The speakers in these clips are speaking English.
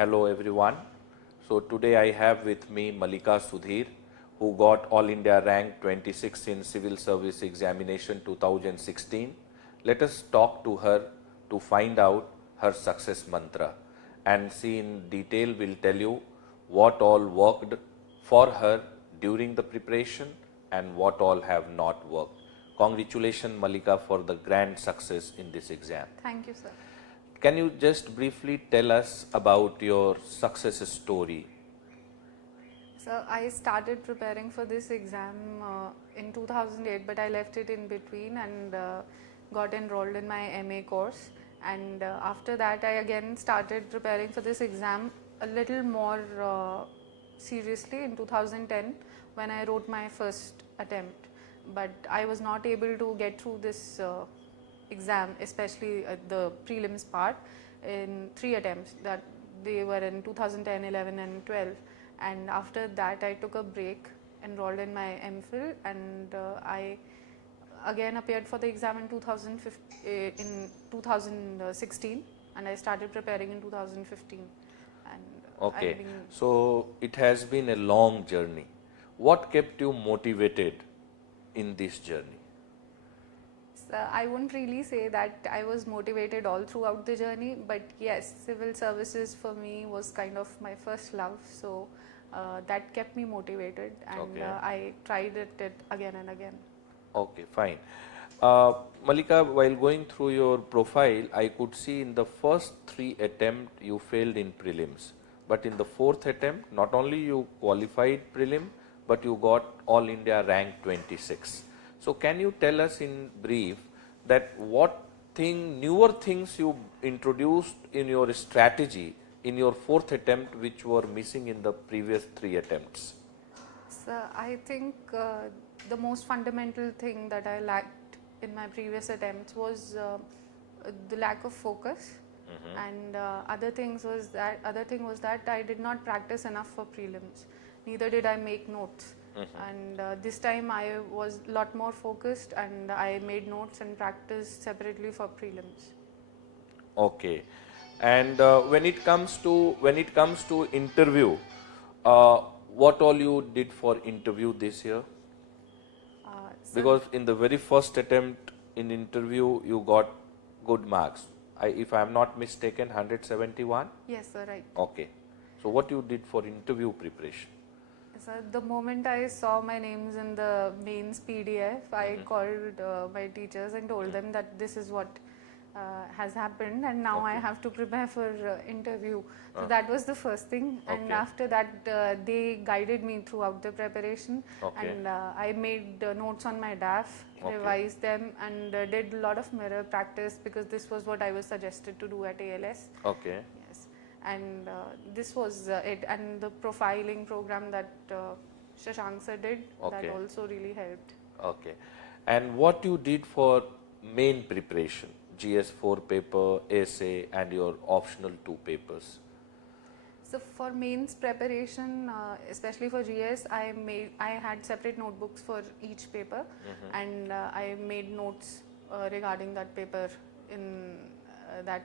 Hello everyone. So today I have with me Mallika Sudhir, who got All India rank 26 in Civil Service Examination 2016. Let us talk to her to find out her success mantra, and she in detail will tell you what all worked for her during the preparation and what all have not worked. Congratulations Mallika for the grand success in this exam. Thank you, sir. Can you just briefly tell us about your success story? So I started preparing for this exam in 2008, but I left it in between and got enrolled in my MA course. And after that, I again started preparing for this exam a little more seriously in 2010 when I wrote my first attempt. But I was not able to get through this exam, especially the prelims part, in 3 attempts. That they were in 2010, 11 and 12. And after that I took a break, enrolled in my MPhil, and I again appeared for the exam in 2016, and I started preparing in 2015. And okay, so it has been a long journey. What kept you motivated in this journey? I wouldn't really say that I was motivated all throughout the journey, but yes, civil services for me was kind of my first love, so that kept me motivated, and I tried it again and again. Okay, fine. Mallika, while going through your profile, I could see in the first 3 attempts you failed in prelims, but in the 4th attempt, not only you qualified prelim, but you got All India rank 26. So can you tell us in brief that what newer things you introduced in your strategy in your 4th attempt which were missing in the previous 3 attempts? So I think the most fundamental thing that I lacked in my previous attempts was the lack of focus, and other thing was that I did not practice enough for prelims. Neither did I make notes. And this time I was a lot more focused, and I made notes and practiced separately for prelims. Okay, and when it comes to interview, what all you did for interview this year? Because in the very first attempt in interview you got good marks. If I am not mistaken, 171. Yes, sir, right. Okay, so what you did for interview preparation? So the moment I saw my names in the mains PDF, I called my teachers and told them that this is what has happened, and now I have to prepare for interview. So that was the first thing, and after that they guided me throughout the preparation, and I made notes on my DAF, revised them, and did a lot of mirror practice, because this was what I was suggested to do at ALS. Okay. And this was it, and the profiling program that Shashank sir did, that also really helped. Okay, and what you did for main preparation, GS4 paper, essay, and your optional 2 papers? So for mains preparation, especially for GS, I had separate notebooks for each paper, and I made notes regarding that paper in that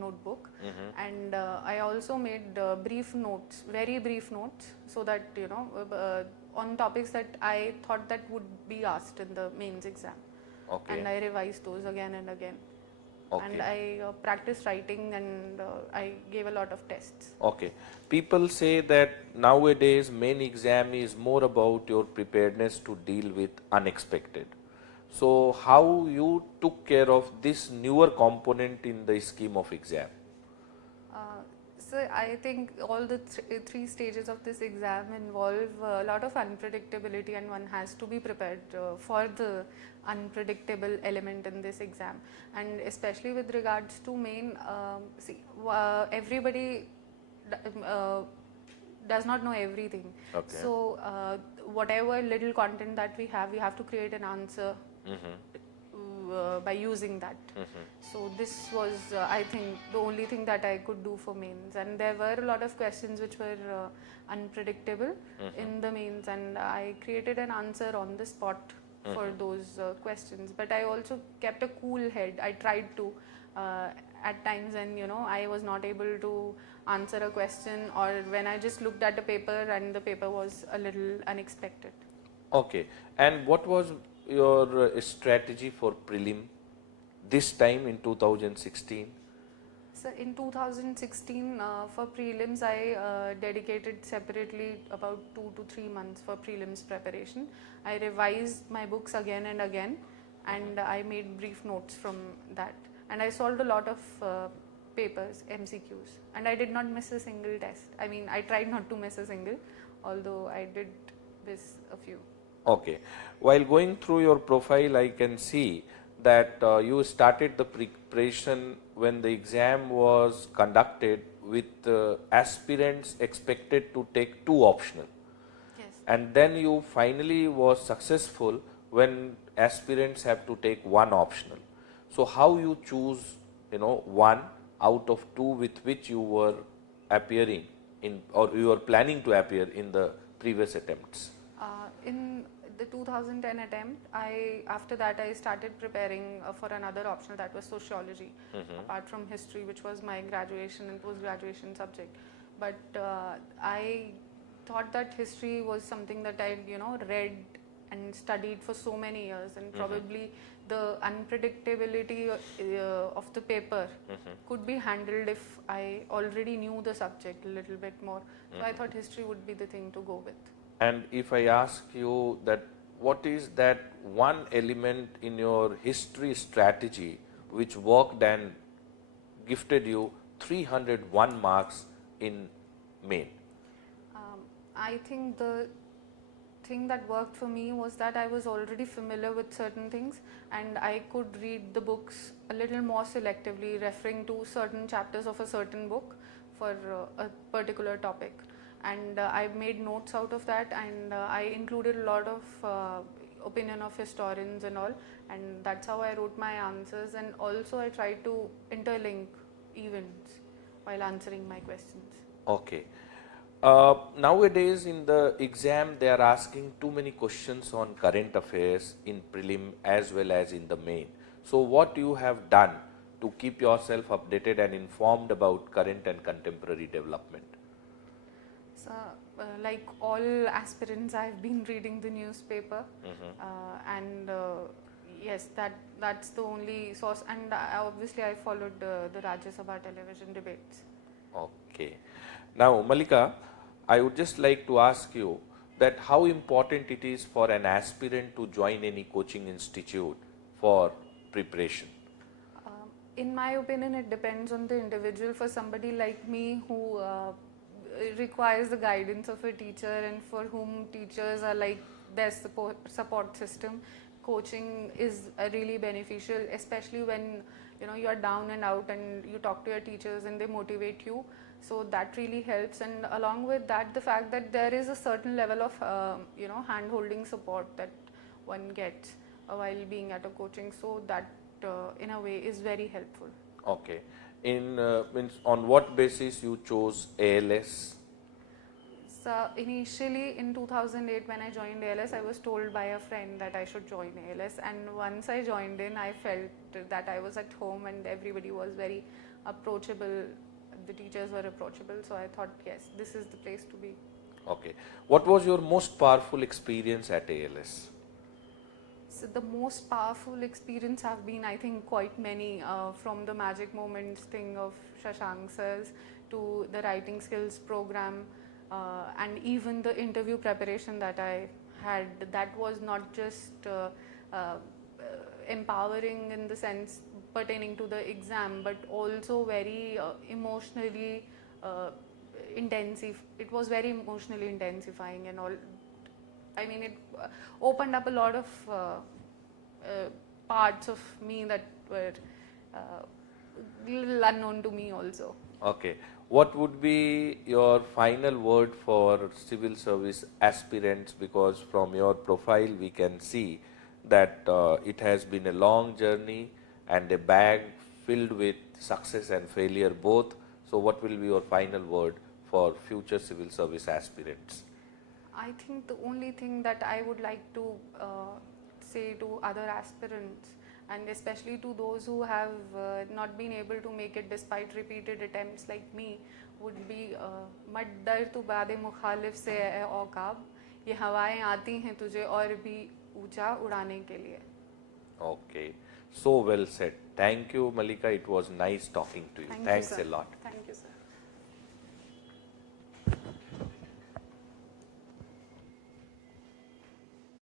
notebook, and I also made brief notes, very brief notes, so that on topics that I thought that would be asked in the mains exam, and I revised those again and again, and I practiced writing, and I gave a lot of tests. Okay, people say that nowadays main exam is more about your preparedness to deal with unexpected. So how you took care of this newer component in the scheme of exam? So I think all the 3 stages of this exam involve a lot of unpredictability, and one has to be prepared for the unpredictable element in this exam. And especially with regards to main, everybody does not know everything. So whatever little content that we have to create an answer by using that. So this was I think the only thing that I could do for mains, and there were a lot of questions which were unpredictable in the mains, and I created an answer on the spot for those questions. But I also kept a cool head. I tried to at times, and I was not able to answer a question, or when I just looked at the paper and the paper was a little unexpected. Okay. And what was your strategy for prelim this time in 2016? So in 2016, for prelims, I dedicated separately about 2 to 3 months for prelims preparation. I revised my books again and again, and I made brief notes from that. And I solved a lot of papers, MCQs, and I did not miss a single test. I mean, I tried not to miss a single, although I did miss a few. Okay. While going through your profile, I can see that you started the preparation when the exam was conducted with aspirants expected to take 2 optional. Yes. And then you finally was successful when aspirants have to take 1 optional. So how you choose, 1 out of 2 with which you were appearing in, or you were planning to appear in the previous attempts? In the 2010 attempt, after that I started preparing for another optional, that was sociology, apart from history, which was my graduation and post-graduation subject. But I thought that history was something that I read and studied for so many years, and probably the unpredictability of the paper could be handled if I already knew the subject a little bit more. So I thought history would be the thing to go with. And if I ask you that what is that one element in your history strategy which worked and gifted you 301 marks in main? I think the thing that worked for me was that I was already familiar with certain things, and I could read the books a little more selectively, referring to certain chapters of a certain book for a particular topic. And I made notes out of that, and I included a lot of opinion of historians and all, and that's how I wrote my answers. And also I tried to interlink events while answering my questions. Okay. Nowadays in the exam they are asking too many questions on current affairs in prelim as well as in the main. So what you have done to keep yourself updated and informed about current and contemporary development? So, like all aspirants, I've been reading the newspaper, and yes, that's the only source. And obviously, I followed the Rajya Sabha television debates. Okay. Now, Mallika, I would just like to ask you that how important it is for an aspirant to join any coaching institute for preparation? In my opinion, it depends on the individual. For somebody like me who requires the guidance of a teacher, and for whom teachers are like their support system, coaching is really beneficial, especially when you are down and out and you talk to your teachers and they motivate you. So that really helps, and along with that, the fact that there is a certain level of hand-holding support that one gets while being at a coaching, so that in a way is very helpful. Okay. Means on what basis you chose ALS? So initially in 2008 when I joined ALS, I was told by a friend that I should join ALS, and once I joined in, I felt that I was at home and everybody was very approachable. The teachers were approachable, so I thought, yes, this is the place to be. Okay. What was your most powerful experience at ALS? So the most powerful experience have been, I think, quite many, from the magic moments thing of Shashank sirs to the writing skills program, and even the interview preparation that I had. That was not just empowering in the sense pertaining to the exam, but also very emotionally intensive. It was very emotionally intensifying and all. I mean, it opened up a lot of parts of me that were little unknown to me also. Okay. What would be your final word for civil service aspirants? Because from your profile we can see that it has been a long journey and a bag filled with success and failure both. So what will be your final word for future civil service aspirants? I think the only thing that I would like to say to other aspirants, and especially to those who have not been able to make it despite repeated attempts like me, would be मत डर तू बादे मुखालिफ से ए औकाब, ये हवाएं आती हैं तुझे और भी ऊंचा उड़ाने के लिए. Okay, so well said. Thank you, Mallika. It was nice talking to you. Thank you, Thanks sir. a lot. Thank you, sir.